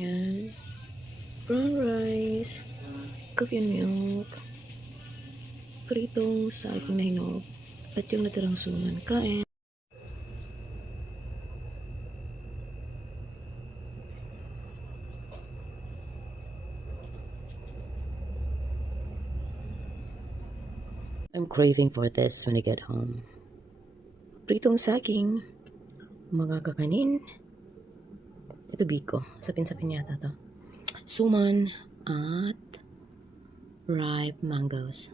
Yan. Brown rice, coffee and milk, pritong saging na hinog, at yung natirang suman. Kain. I'm craving for this when I get home. Pritong saging, mga kakanin. Ito biko. Sapin-sapin yata to. Suman at ripe mangoes.